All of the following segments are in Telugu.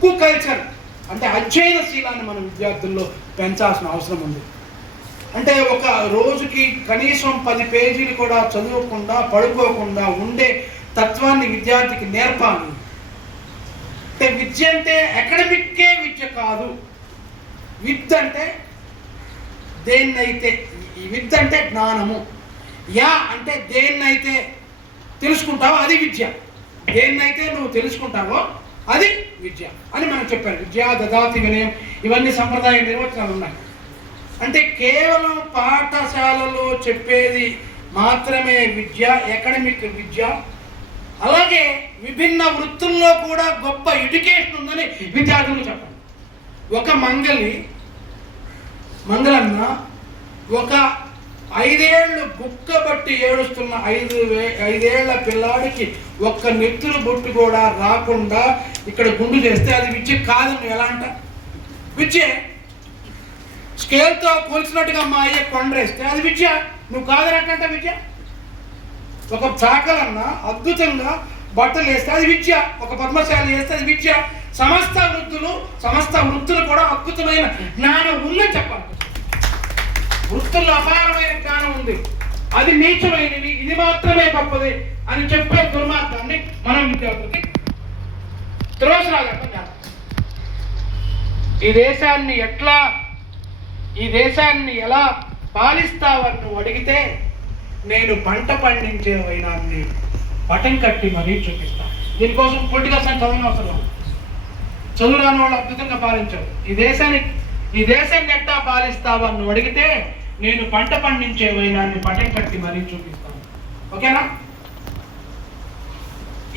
Book culture. అంటే అధ్యయనశీలాన్ని మనం విద్యార్థుల్లో పెంచాల్సిన అవసరం ఉంది. అంటే ఒక రోజుకి కనీసం పది పేజీలు కూడా చదువుకుండా పడుకోకుండా ఉండే తత్వాన్ని విద్యార్థికి నేర్పాలి. అంటే విద్య అంటే అకాడమిక్కే విద్య కాదు. విద్య అంటే దేన్నైతే విద్య అంటే జ్ఞానము. యా అంటే దేన్నైతే తెలుసుకుంటావో అది విద్య. దేన్నైతే నువ్వు తెలుసుకుంటావో అది విద్య అని మనం చెప్పారు విద్య దదాతి వినయం ఇవన్నీ సంప్రదాయ నిర్వచనాలు ఉన్నాయి. అంటే కేవలం పాఠశాలలో చెప్పేది మాత్రమే విద్య అకాడమిక్ విద్య. అలాగే విభిన్న వృత్తుల్లో కూడా గొప్ప ఎడ్యుకేషన్ ఉందని విద్యార్థులు చెప్పండి ఒక మంగలి మంగళన్న ఒక ఐదేళ్ళు బుక్క బట్టి ఏడుస్తున్న ఐదు వే ఐదేళ్ళ పిల్లాడికి ఒక్క నెత్తులు బొట్టు కూడా రాకుండా ఇక్కడ గుండు చేస్తే అది విచ్చి కాదు నువ్వు ఎలా అంట? విచ్చే. స్కేల్తో కొలిసినట్టుగా మా అయ్యే కొండరేస్తే అది విద్య నువ్వు కాదనట్టంట విద్య ఒక చాకలన్న అద్భుతంగా బట్టలు వేస్తే అది విద్య ఒక పద్మశాలి వేస్తే అది విద్య సమస్త వృత్తులు సమస్త వృత్తులు కూడా అద్భుతమైన జ్ఞానం ఉందని చెప్పాలి. వృత్తుల్లో అపారమైన జ్ఞానం ఉంది. అది నీచమైనవి ఇది మాత్రమే గొప్పది అని చెప్పే దుర్మార్గాన్ని మనం విద్యార్థులకి త్రోసరాగట్టం ఈ దేశాన్ని ఎట్లా ఈ దేశాన్ని ఎలా పాలిస్తావని నువ్వు అడిగితే నేను పంట పండించే వైనాన్ని పటం కట్టి మరీ చూపిస్తాను. దీనికోసం పొలిటికల్ సైన్స్ చదవని అవసరం లేదు. చదువు రాని వాళ్ళు అద్భుతంగా పాలించారు. ఈ దేశానికి ఈ దేశాన్ని ఎట్టా పాలిస్తావని నువ్వు అడిగితే నేను పంట పండించే వైనాన్ని పటం కట్టి మరీ చూపిస్తాను. ఓకేనా?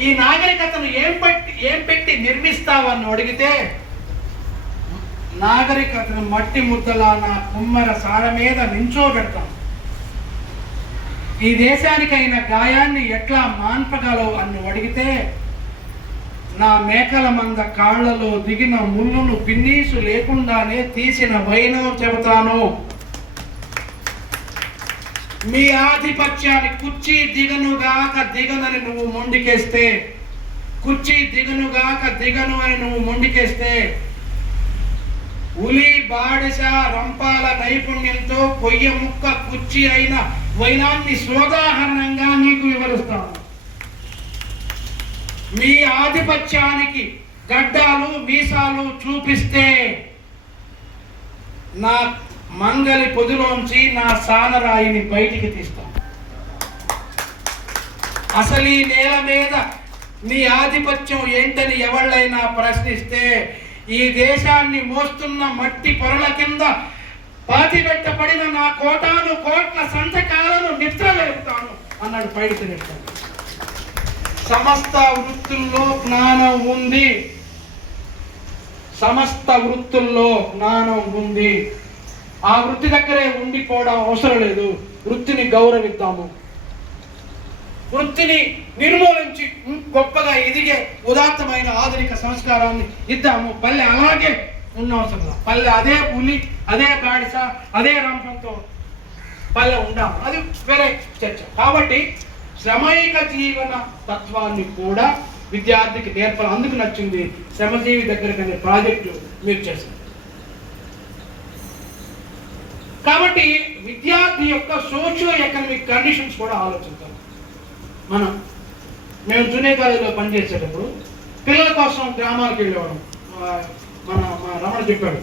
ఈ నాగరికతను ఏం పెట్టి ఏం పెట్టి నిర్మిస్తావని అడిగితే నాగరికతను మట్టి ముద్దలా నా కుమ్మర సార మీద నించోబెడతాం. ఈ దేశానికైన గాయాన్ని ఎట్లా మాన్పగలవు అని అడిగితే నా మేకల మంద కాళ్ళలో దిగిన ముళ్ళును పిన్నీసు లేకుండానే తీసిన వైనం చెబుతాను. మీ ఆధిపత్యాన్ని కుర్చీ దిగనుగాక దిగనని నువ్వు మొండికేస్తే కుర్చీ దిగనుగాక దిగను అని నువ్వు మొండికేస్తే ఉలి బాడిస రంపాల నైపుణ్యంతో కొయ్య ముక్క కుర్చీ అయిన వైనాన్ని సోదాహరణంగా నీకు వివరిస్తాను. మీ ఆధిపత్యానికి గడ్డాలు మీసాలు చూపిస్తే నా మంగలి పొదిలోంచి నా సానరాయిని బయటికి తీస్తాను అసలు ఈ నేల మీద నీ ఆధిపత్యం ఏంటని ఎవళ్ళైనా ప్రశ్నిస్తే ఈ దేశాన్ని మోస్తున్న మట్టి పొరల కింద పాతిపెట్టబడిన నా కోటాను కోట్ల సంతకాలను నిద్రలేపుతాను అన్నాడు బయటికి తినేస్తాడు సమస్త వృత్తుల్లో జ్ఞానం ఉంది. సమస్త వృత్తుల్లో జ్ఞానం ఉంది. ఆ వృత్తి దగ్గరే ఉండిపోవడం అవసరం లేదు. వృత్తిని గౌరవిద్దాము. వృత్తిని నిర్మూలించి గొప్పగా ఎదిగే ఉదాత్తమైన ఆధునిక సంస్కారాన్ని ఇద్దాము. పల్లె అలాగే ఉన్న అవసరం పల్లె అదే పులి అదే బాడిస అదే రంపంతో పల్లె ఉండాము. అది వేరే చర్చ. కాబట్టి శ్రమైక జీవన తత్వాన్ని కూడా విద్యార్థికి నేర్పాలి. అందుకు నచ్చింది శ్రమజీవి దగ్గర ప్రాజెక్టు మీరు చేశారు. కాబట్టి విద్యార్థి యొక్క సోషియో ఎకనమిక్ కండిషన్స్ కూడా ఆలోచించాలి మనం మేము జూనియర్ కాలేజీలో పనిచేసేటప్పుడు పిల్లల కోసం గ్రామాలకు వెళ్ళేవాళ్ళం. మన మన రమణ చెప్పాడు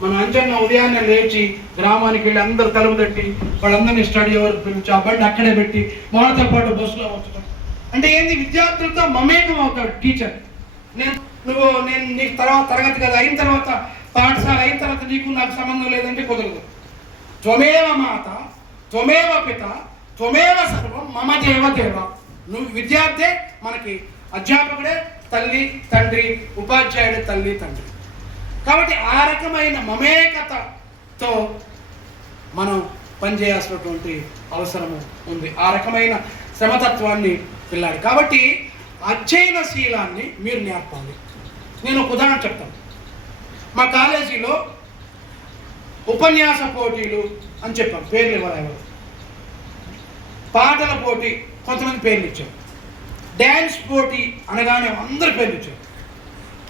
మన అంజన్న ఉదయాన్నే లేచి గ్రామానికి వెళ్ళి అందరు తలుపు తట్టి వాళ్ళందరినీ స్టడీ ఎవరు పిలిచి ఆ బండి అక్కడే పెట్టి వాళ్ళతో పాటు బస్సులో వచ్చడం అంటే ఏంది? విద్యార్థులతో మమేకం అవుతాడు టీచర్. నేను నువ్వు నేను నీకు తర్వాత తరగతి కదా అయిన తర్వాత పాఠశాల అయిన తర్వాత నీకు నాకు సంబంధం లేదంటే కుదరదు. త్వమేవ మాత త్వమేవ పిత త్వమేవ సర్వం మమ దేవ దేవ. నువ్వు విద్యార్థే మనకి అధ్యాపకుడే తల్లి తండ్రి ఉపాధ్యాయుడు తల్లి తండ్రి. కాబట్టి ఆ రకమైన మమేకతతో మనం పనిచేయాల్సినటువంటి అవసరము ఉంది. ఆ రకమైన శ్రమతత్వాన్ని పిల్లాడు. కాబట్టి అధ్యయన శీలాన్ని మీరు నేర్పాలి. నేను ఒక ఉదాహరణ చెప్తాను. మా కాలేజీలో ఉపన్యాస పోటీలు అని చెప్పాం. పేర్లు ఇవ్వాలి ఎవరు? పాటల పోటీ కొంతమంది పేర్లు ఇచ్చారు. డ్యాన్స్ పోటీ అనగానే అందరు పేర్లు ఇచ్చారు.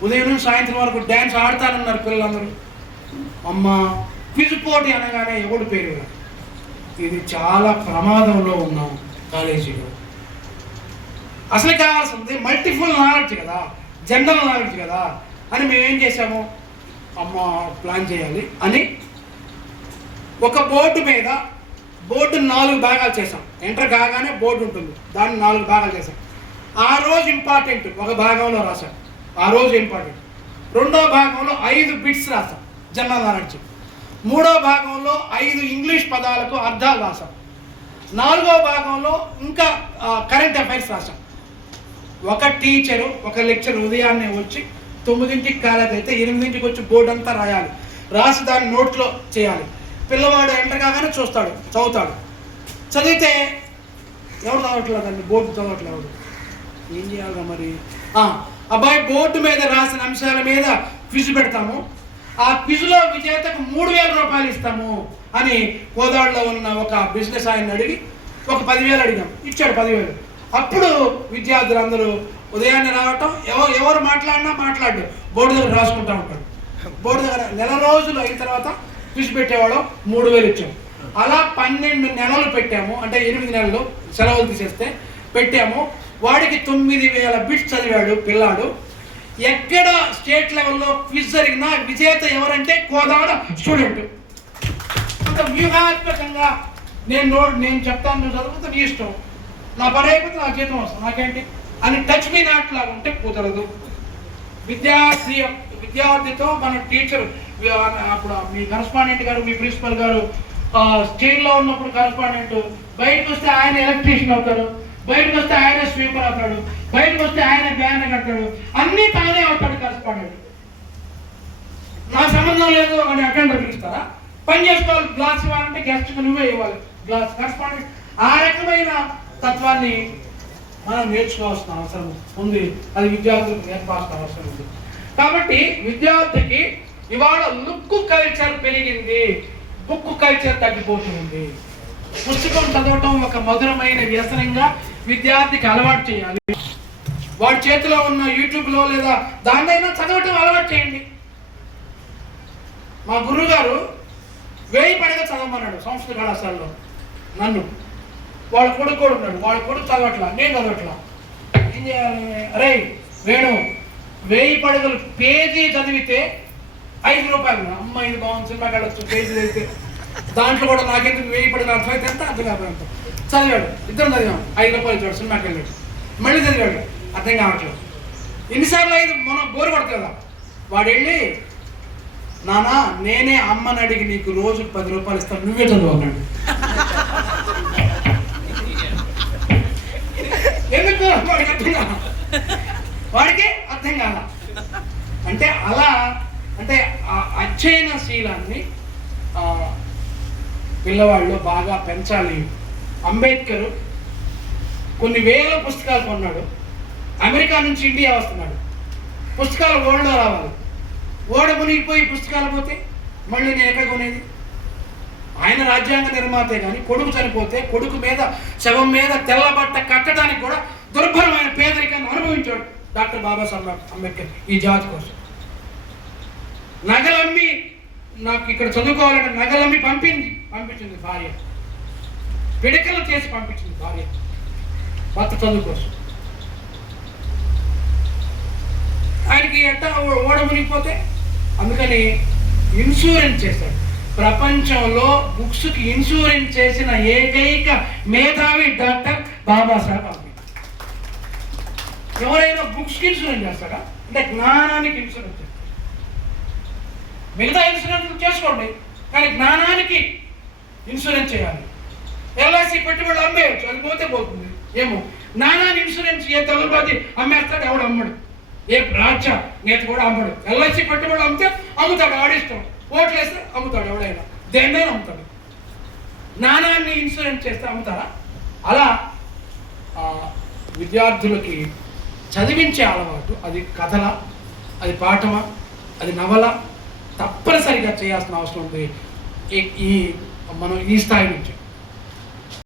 ఉదయం సాయంత్రం వరకు డ్యాన్స్ ఆడతానన్నారు పిల్లలందరూ. అమ్మ క్విజ్ పోటీ అనగానే ఎవడు పేరు ఇది చాలా ప్రమాదంలో ఉన్నాం కాలేజీలో. అసలు కావాల్సింది మల్టిఫుల్ నాలెడ్జ్ కదా జనరల్ నాలెడ్జ్ కదా అని మేము ఏం చేసాము అమ్మ ప్లాన్ చేయాలి అని ఒక బోర్డు మీద బోర్డు నాలుగు భాగాలు చేసాం ఎంటర్ కాగానే బోర్డు ఉంటుంది. దాన్ని నాలుగు భాగాలు చేసాం ఆ రోజు ఇంపార్టెంట్ ఒక భాగంలో రాశాం. ఆ రోజు ఇంపార్టెంట్ రెండో భాగంలో ఐదు బిట్స్ రాసాం జనరల్ నాలెడ్జ్. మూడో భాగంలో ఐదు ఇంగ్లీష్ పదాలకు అర్థాలు రాసాం నాలుగో భాగంలో ఇంకా కరెంట్ అఫైర్స్ రాసాం ఒక టీచరు ఒక లెక్చర్ ఉదయాన్నే వచ్చి తొమ్మిదింటికి కాలేజ్ అయితే ఎనిమిదింటికి వచ్చి బోర్డు అంతా రాయాలి. రాసి దాన్ని నోట్లో చేయాలి. పిల్లవాడు ఎంటర్ కాగానే చూస్తాడు చదువుతాడు. చదివితే ఎవరు చదవట్లేదు అండి? బోర్డు చదవట్లేదు ఏం చేయాలిరా మరి? అబ్బాయి బోర్డు మీద రాసిన అంశాల మీద క్విజ్ పెడతాము. ఆ క్విజ్లో విజేతకు మూడు వేల రూపాయలు ఇస్తాము అని కోదాడులో ఉన్న ఒక బిజినెస్ ఆయన అడిగి ఒక పదివేలు అడిగాం. ఇచ్చాడు పదివేలు. అప్పుడు విద్యార్థులు అందరూ ఉదయాన్నే రావటం ఎవరు ఎవరు మాట్లాడినా మాట్లాడు. బోర్డు దగ్గర రాసుకుంటా ఉంటాడు. బోర్డు దగ్గర నెల రోజులు అయిన తర్వాత క్విజ్ మూడు వేలు ఇచ్చాము అలా పన్నెండు నెలలు పెట్టాము అంటే ఎనిమిది నెలలు సెలవులు తీసేస్తే పెట్టాము. వాడికి తొమ్మిది వేల బిట్స్ చదివాడు పిల్లాడు. ఎక్కడ స్టేట్ లెవెల్లో క్విజ్ జరిగినా విజేత ఎవరంటే కోదాడ స్టూడెంట్. అంత వ్యూహాత్మకంగా నేను నోట్ నేను చెప్తాను నువ్వు చదువుతా నీ ఇష్టం. నా పని అయిపోతే నా జీతం వస్తుంది. నాకేంటి? అని టచ్ మీ నాట్ లాగా ఉంటే కుదరదు. విద్యార్థి విద్యార్థితో మన టీచర్ అప్పుడు మీ కరస్పాండెంట్ గారు మీ ప్రిన్సిపల్ గారు స్టేట్లో ఉన్నప్పుడు కరస్పాండెంట్ బయటకు వస్తే ఆయన ఎలక్ట్రీషియన్ అవుతాడు బయటకు వస్తే ఆయన స్వీపర్ అవుతాడు బయటకు వస్తే ఆయన బ్యానర్ కడతాడు అన్నీ తానే అవుతాడు కరస్పాండెంట్ నా సంబంధం లేదు అని అటెండర్ పిలుస్తారా? పని చేసుకోవాలి గ్లాస్ ఇవ్వాలంటే గెస్ట్ నువ్వే ఇవ్వాలి. గ్లాస్ కరస్పాండెంట్ ఆ రకమైన తత్వాన్ని మనం నేర్చుకోవాల్సిన అవసరం ఉంది. అది విద్యార్థులకు నేర్పాల్సిన అవసరం ఉంది. కాబట్టి విద్యార్థికి ఇవాళ లుక్ కల్చర్ పెరిగింది. బుక్ కల్చర్ తగ్గిపోతుంది. పుస్తకం చదవటం ఒక మధురమైన వ్యసనంగా విద్యార్థికి అలవాటు చేయాలి. వాడి చేతిలో ఉన్న యూట్యూబ్లో లేదా దాన్నైనా చదవటం అలవాటు చేయండి. మా గురువు గారు వేయి పడగ చదవమన్నాడు సంస్కృత కళాశాలలో. నన్ను. వాళ్ళ కొడుకు కూడా ఉన్నాడు. వాళ్ళ కొడుకు చదవట్లా నేను చదవట్లా. ఏం చేయాలి? అరే వేణు వెయ్యి పడగలు పేజీ చదివితే ఐదు రూపాయలు. అమ్మ ఇది బాగుంది సినిమా వెళ్ళొచ్చు పేజీ చదివితే దాంట్లో కూడా నాకెందుకు వెయ్యి పడగలు? అర్థమైతే ఎంత? అర్థం కాదు చదివాడు ఇద్దరు చదివాం. ఐదు రూపాయలు ఇచ్చాడు సినిమాకి వెళ్ళాడు. మళ్ళీ చదివాడు అర్థం కావట్లేదు. ఎన్నిసార్లు ఐదు? మనం బోరు పడుతుంది కదా. వాడు వెళ్ళి నానా నేనే అమ్మని అడిగి నీకు రోజు పది రూపాయలు ఇస్తాను. నువ్వే చదువు అన్నాడు. ఎందుకు? వాడికి అర్థం కాల. అంటే అలా అంటే ఆ అధ్యయనశీలాన్ని పిల్లవాళ్ళు బాగా పెంచాలి. అంబేద్కర్ కొన్ని వేల పుస్తకాలు కొన్నాడు. అమెరికా నుంచి ఇండియా వస్తున్నాడు. పుస్తకాలు ఓడలో రావాలి. ఓడ మునిగిపోయి పుస్తకాలు పోతే మళ్ళీ నేను ఎక్కడ కొనేది? ఆయన రాజ్యాంగ నిర్మాతే కానీ కొడుకు చనిపోతే కొడుకు మీద శవం మీద తెల్లబట్ట కట్టడానికి కూడా దుర్భరమైన పేదరికాన్ని అనుభవించాడు. డాక్టర్ బాబాసాహెబ్ అంబేద్కర్ ఈ జాతి కోసం. నగలమ్మి నాకు ఇక్కడ చదువుకోవాలంటే నగలమ్మి పంపింది పంపించింది భార్య. పిడకలు చేసి పంపించింది భార్య. భర్త చదువు కోసం. ఆయనకి ఎంత ఓడ మునిగిపోతే అందుకని ఇన్సూరెన్స్ చేశాడు. ప్రపంచంలో బుక్స్కి ఇన్సూరెన్స్ చేసిన ఏకైక మేధావి డాక్టర్ బాబాసాహెబ్ అంబేద్కర్. ఎవరైనా బుక్స్కి ఇన్సూరెన్స్ చేస్తారా అంటే జ్ఞానానికి ఇన్సూరెన్స్ చేస్తారు మిగతా ఇన్సూరెన్స్ చేసుకోండి కానీ జ్ఞానానికి ఇన్సూరెన్స్ చేయాలి. ఎల్ఐసి పెట్టుబడి అమ్మేయచ్చు అది పోతే పోతుంది. ఏమో జ్ఞానాన్ని ఇన్సూరెన్స్ ఏ తలబాది అమ్మేస్తాడు ఎవడు అమ్మడు? ఏ రాజ్య నేత కూడా అమ్మడు. ఎల్ఐసి పెట్టుబడి అమ్మితే అమ్ముతాడు ఆడిస్తాం ఓట్లు వేస్తే అమ్ముతాడు ఎవడైనా. దేన్నైనా అమ్ముతాడు. జ్ఞానాన్ని ఇన్సూరెన్స్ చేస్తే అమ్ముతారా అలా విద్యార్థులకి చదివించే అలవాటు. అది కథల అది పాఠమా అది నవల తప్పనిసరిగా చేయాల్సిన అవసరం ఉంది. ఈ- మనం ఈ స్థాయి నుంచి.